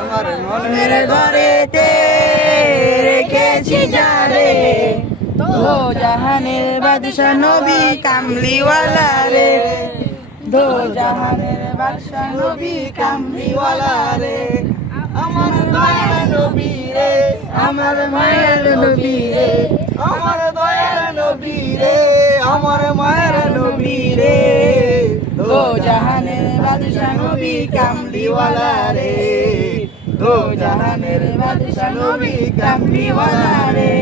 আমার মনের রেখেছি যারে দো জাহানের নবী কামলিওয়ালা রে। জাহানের কামলিওয়ালা রে। আমার রে, আমার মায়ের নবী রে। আমার রে মায়ের নবী রে। দো জাহানের বাদশা নবী কামলিওয়ালা রে। দো জাহানের বাদশা নবী কামলিওয়ালা রে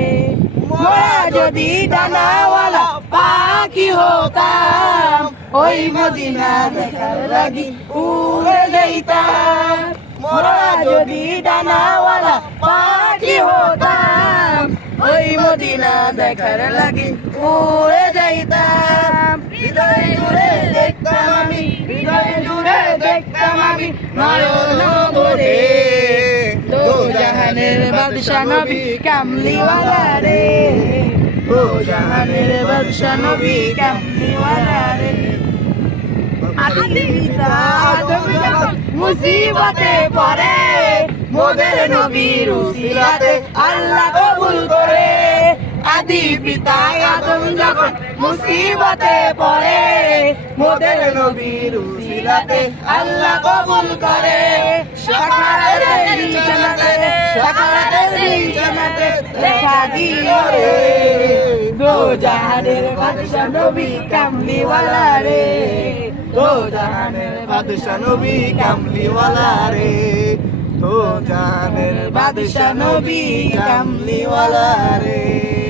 মোরা যদি ডানাওয়ালা পাখি হতাম, ওই মদিনা দেখার লাগি উড়ে যাইতাম। মোরা যদি ডানাওয়ালা পাখি হতাম, ওই মদিনা দেখার লাগি উড়ে যাইতাম। হৃদয় জুড়ে দেখতাম আমি, হৃদয় জুড়ে দেখতাম আমি, নয়ন জাহানের বাদশা নবী কামলিওয়ালা রে দো জাহানের বাদশা নবী কামলিওয়ালা রে মুসিবতে পড়ে, মোদের নবীর উসিলাতে আল্লাহ কবুল করে। আদি পিতা আদম যখন মুসিবতে পড়ে, মোদের নবীর উসিলাতে আল্লাহ কবুল করে। সকালের সকালের বিছানাতে লেখা দিও রে। দো জাহানের বাদশা নবী কামলিওয়ালা রে। দো জাহানের বাদশা নবী কামলিওয়ালা রে। দো জাহানের বাদশা নবী কামলিওয়ালা রে।